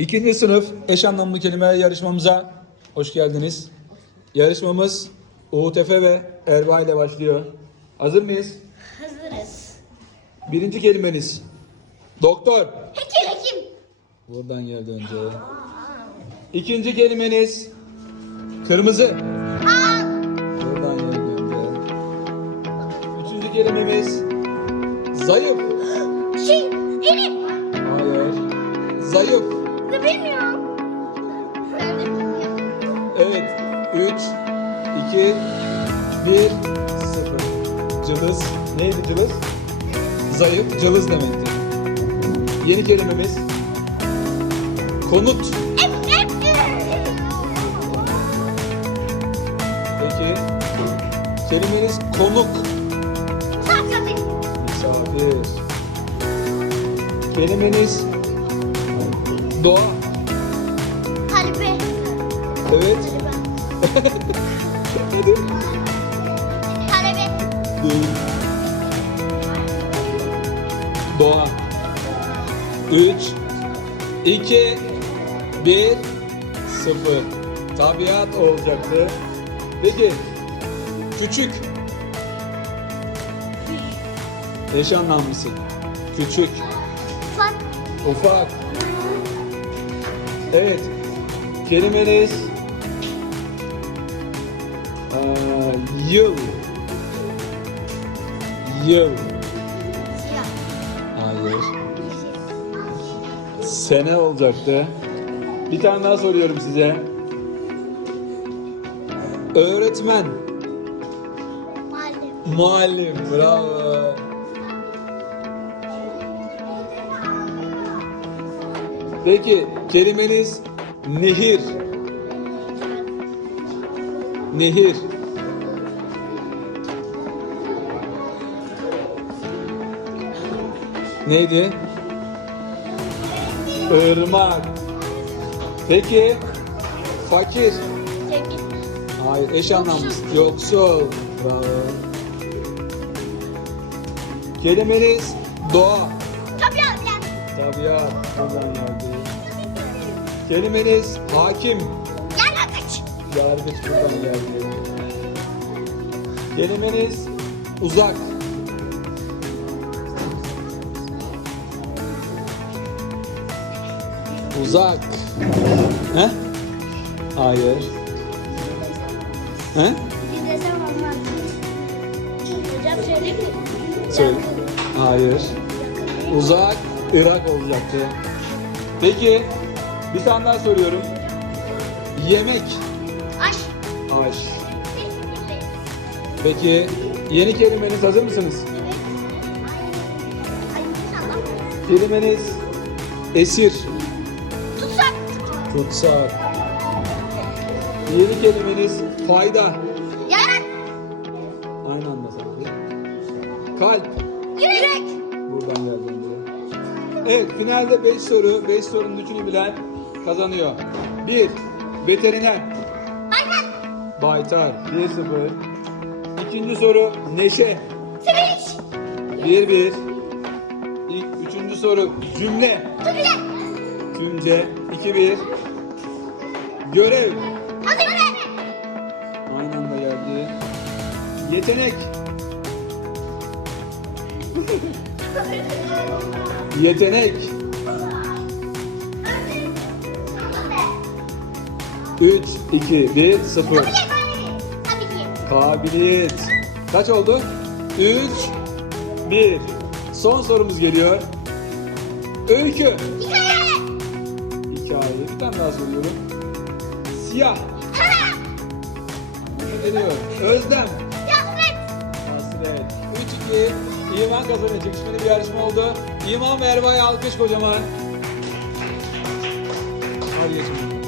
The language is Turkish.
İkinci sınıf eş anlamlı kelimeler yarışmamıza hoş geldiniz. Yarışmamız UTF ve Erba ile başlıyor. Hazır mıyız? Hazırız. Birinci kelimeniz. Doktor. Hekim hekim. Buradan geldi önce. İkinci kelimeniz. Kırmızı. Aa, Buradan geldi önce. Üçüncü kelimemiz. Zayıf. şey, Elif. Hayır. Zayıf. Ne bilmiyorum. Evet. 3, 2, 1, 0. Cılız. Neydi cılız? Zayıf, cılız demektir. Yeni kelimemiz. Konut. Peki. Kelimeniz konuk. Misafir. Kelimeniz doğa. Kalbe. Evet. Hadi. Kalbe. Değil. Doğa. 3 2 1 0 Tabiat olacaktı. Peki. Küçük. Eş anlamlısı. Küçük. Fak. Ufak. Evet. Kelimeniz Aa, yıl. Yıl. Hayır. Sene olacaktı. Bir tane daha soruyorum size. Öğretmen. Mahalle. Muallim. Bravo. Peki kelimeniz nehir. Nehir. Neydi? Irmak. Peki fakir. Hayır eş anlamlısı. Yoksul. Bravo. Kelimeniz doğa. Tabiat Tabiat. Buradan geldi. Kelimeniz hakim. Yargıç. Yargıç buradan geldi. Kelimeniz uzak. Uzak. He? Hayır. He? Bir desem olmaz. Hocam söyleyeyim mi? Söyle. Hayır. Uzak Irak olacaktı. Peki bir tane daha soruyorum. Yemek. Aş. Aş. Peki yeni kelimeniz hazır mısınız? Kelimeniz esir, Tutsak. tutsak. Yeni kelimeniz fayda. Yarak. Aynı anda sanki. Kalp. Yürek. Buradan geldiğinde. Evet finalde 5 soru. 5 sorunun üçünü bilen kazanıyor. 1. Veteriner. Baykan. Baytar. 1-0. İkinci soru Neşe. Sevinç. 1-1. İlk, üçüncü soru cümle. Tübüle. Tümce 2-1. Görev. Hadi görev. Aynı anda geldi. Yetenek. Yetenek. 3, 2, 1, 0. Tabii ki. Tabii ki. Kabiliyet. Kaç oldu? 3, 1. Son sorumuz geliyor. Öykü. Hikaye. Hikaye. Bir tane daha soruyorum. Siyah. Geliyor. Özlem. Yasmet. Hasret. 3-2. İman kazanıyor. Çekişmeli bir yarışma oldu. İman ve Erva'ya alkış kocaman. Hadi geçelim.